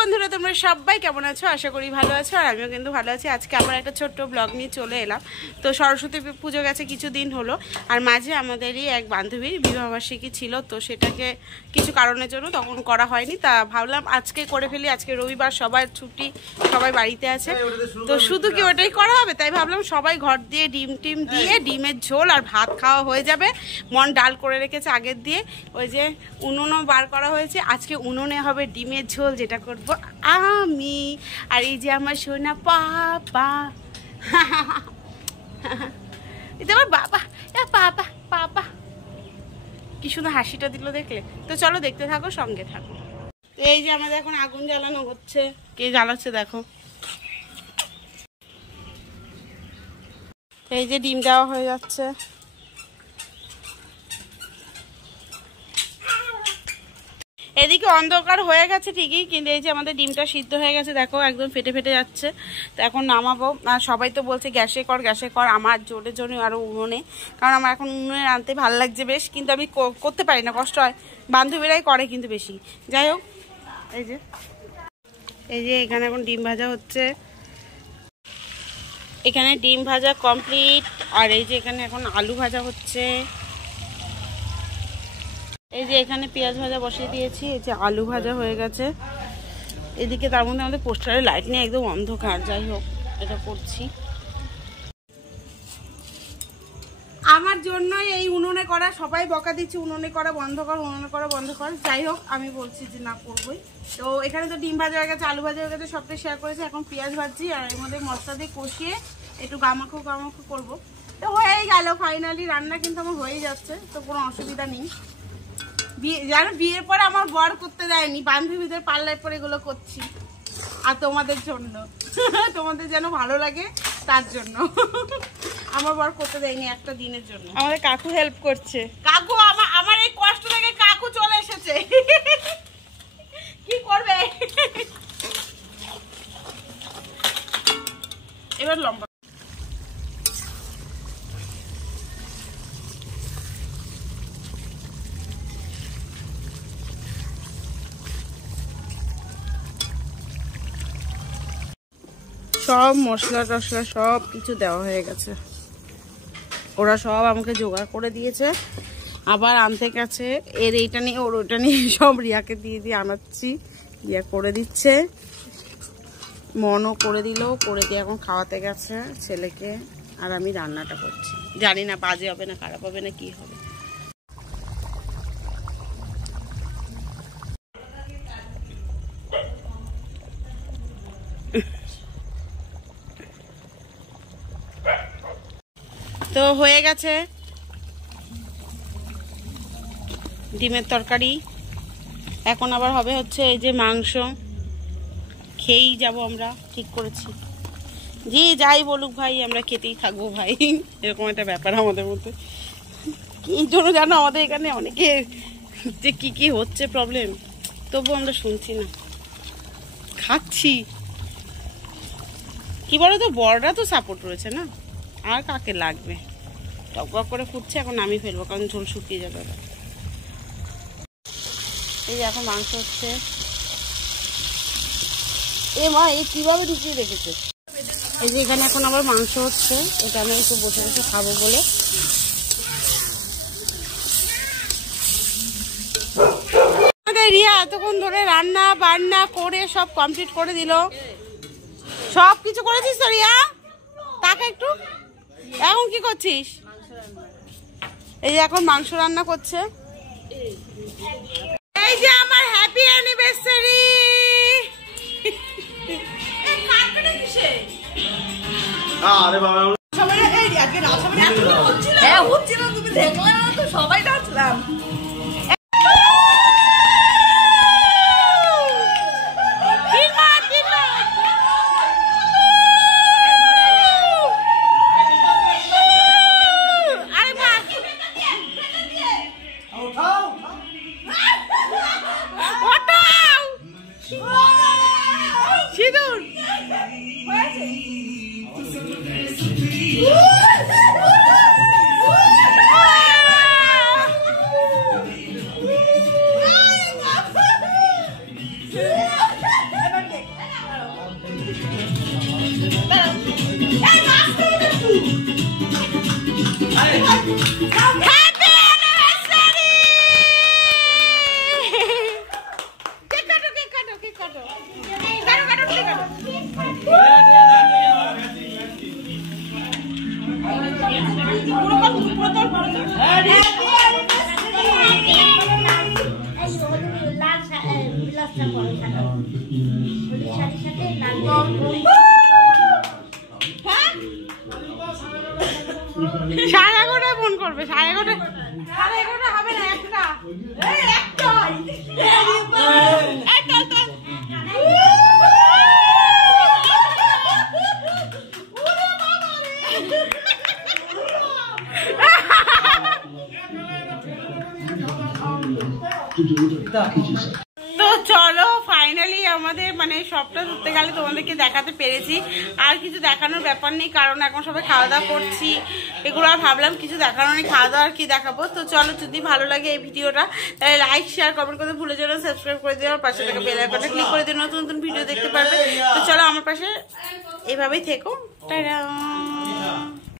বন্ধুরা, তোমরা সবাই কেমন আছো? আশা করি ভালো আছো, আর আমিও কিন্তু ভালো আছি। আজকে আবার একটা ছোট্ট ব্লগ নিয়ে চলে এলাম। তো সরস্বতী পুজো গেছে কিছুদিন হলো, আর মাঝে আমাদেরই এক বান্ধবীর বিবাহবার্ষিকী ছিল, তো সেটাকে কিছু কারণের জন্য তখন করা হয়নি। তা ভাবলাম আজকে করে ফেলি। আজকে রবিবার, সবার ছুটি, সবাই বাড়িতে আছে, তো শুধু কি ওটাই করা হবে? তাই ভাবলাম সবাই ঘর দিয়ে ডিম দিয়ে ডিমের ঝোল আর ভাত খাওয়া হয়ে যাবে। মন ডাল করে রেখেছে আগের দিয়ে, ওই যে উনুনও বার করা হয়েছে। আজকে উনুনে হবে ডিমের ঝোল, যেটা করব আমি। আর এই যে আমার সোনা পাপা, এটা আমার বাবা, পাপা পাপা, কি সুন্দর হাসিটা দিল দেখলে। তো চলো দেখতে থাকো, সঙ্গে থাকো। এই যে আমাদের এখন আগুন জ্বালানো হচ্ছে। কে জ্বালাচ্ছে দেখো। এই যে ডিম দেওয়া হয়ে যাচ্ছে। এদিকে অন্ধকার হয়ে গেছে ঠিকই, কিন্তু এই যে আমাদের ডিমটা সিদ্ধ হয়ে গেছে, দেখো একদম ফেটে ফেটে যাচ্ছে। তো এখন নামাবো। আর সবাই তো বলছে গ্যাসে কর, আমার জোরে জোরে আরও উনুনে, কারণ আমার এখন উনুনে রাঁধতে ভালো লাগছে বেশ, কিন্তু আমি করতে পারি না, কষ্ট হয়। বান্ধবীরাই করে কিন্তু বেশি। যাই হোক, এই যে এখানে এখন ডিম ভাজা হচ্ছে। এখানে ডিম ভাজা কমপ্লিট। আর এই যে এখানে এখন আলু ভাজা হচ্ছে। এই যে এখানে পেঁয়াজ ভাজা বসিয়ে দিয়েছি। এই যে আলু ভাজা হয়ে গেছে এদিকে। তার মধ্যে আমাদের পোস্টারের লাইট নিয়ে একদম অন্ধকার। যাই হোক, এটা করছি আমার জন্যই, এই উনুনে করা। সবাই বকা দিচ্ছে উনুনে করা বন্ধ কর, উনুনে করা বন্ধ কর। যাই হোক, আমি বলছি যে না, করবোই। তো এখানে তো ডিম ভাজা হয়ে গেছে, আলু ভাজা হয়ে গেছে, সবটাই শেয়ার করেছি। এখন পেঁয়াজ ভাজছি, আর এর মধ্যে মশলা দিয়ে কষিয়ে একটু গামাখো করবো। তো হয়েই গেল ফাইনালি রান্না, কিন্তু আমার হয়েই যাচ্ছে, তো কোনো অসুবিধা নেই। জানো, বিয়ের পরে আমার বর করতে দেয়নি, বান্ধবীদের পাল্লার পরে এগুলো করছি, আর তোমাদের জন্য, তোমাদের যেন ভালো লাগে তার জন্য। আমার বর করতে দেয়নি একটা দিনের জন্য। আমাদের কাকু হেল্প করছে। কাকু আমার এই কষ্ট থেকে কাকু চলে এসেছে। কি করবে এবার? লম্বা সব মশলা টশলা সব কিছু দেওয়া হয়ে গেছে। ওরা সব আমাকে জোগাড় করে দিয়েছে, আবার আনতে গেছে। এর এইটা নিয়ে ওর ওইটা নিয়ে সব রিয়াকে দিয়ে আনাচ্ছি। রিয়া করে দিচ্ছে, মনও করে দিল, করে দিয়ে এখন খাওয়াতে গেছে ছেলেকে। আর আমি রান্নাটা করছি। জানি না বাজে হবে না খারাপ হবে না কি হবে। তো হয়ে গেছে ডিমের তরকারি। এখন আবার হবে হচ্ছে এই যে মাংস। খেয়েই যাব আমরা, ঠিক করেছি। জি যাই বলুক ভাই, আমরা খেতেই থাকবো ভাই, এরকম একটা ব্যাপার আমাদের মধ্যে। কি জন্য জানো, আমাদের এখানে অনেকে যে কি হচ্ছে প্রবলেম, তবু আমরা শুনছি না, খাচ্ছি। কি বলো তো, বড়রা তো সাপোর্ট রয়েছে না, আর কাকে লাগবে। টক করে ফুটছে, এখন আমি ফেলবো, কারণ ঝোল শুকিয়ে যাবে। এই যে এখন মাংস হচ্ছে। এ মা, এই কিভাবে ঢুকিয়ে রেখেছে। এই যে এখানে এখন আবার মাংস হচ্ছে, এটা আমি একটু বসে বসে খাবো বলে। রিয়া এতক্ষণ ধরে রান্না বান্না করে সব কমপ্লিট করে দিল। সব কিছু করেছিস তো রিয়া? তাকে একটু, এখন কি করছিস? এই যে এখন মাংস রান্না করছে। এই যে আমার হ্যাপি অ্যানিভার্সারি। আরে বাবা, সবাই এই আগে না, সবাই এত হচ্ছিল। হ্যাঁ হচ্ছিল, তুমি দেখলে না তো, সবাই নাচলাম। সাড়ে 11টায় ফোন করবে, 11:30 হবে না, একটা তো চলো ফাইনালি আমাদের মানে সবটা ধরতে গেলে তোমাদেরকে দেখাতে পেরেছি। আর কিছু দেখানোর ব্যাপার নেই, কারণ এখন সবাই খাওয়া দাওয়া করছি, এগুলো আর ভাবলাম কিছু দেখানো নেই, খাওয়া দাওয়া আর কি দেখাবো। তো চলো, যদি ভালো লাগে এই ভিডিওটা তাহলে লাইক শেয়ার কমেন্ট করতে ভুলে যাও না, সাবস্ক্রাইব করে দিও, আর পাশে থেকে বেল আইকনটা ক্লিক করে দিও, নতুন নতুন ভিডিও দেখতে পারবে। তো চলো আমার পাশে এভাবেই থেকো, টাটা।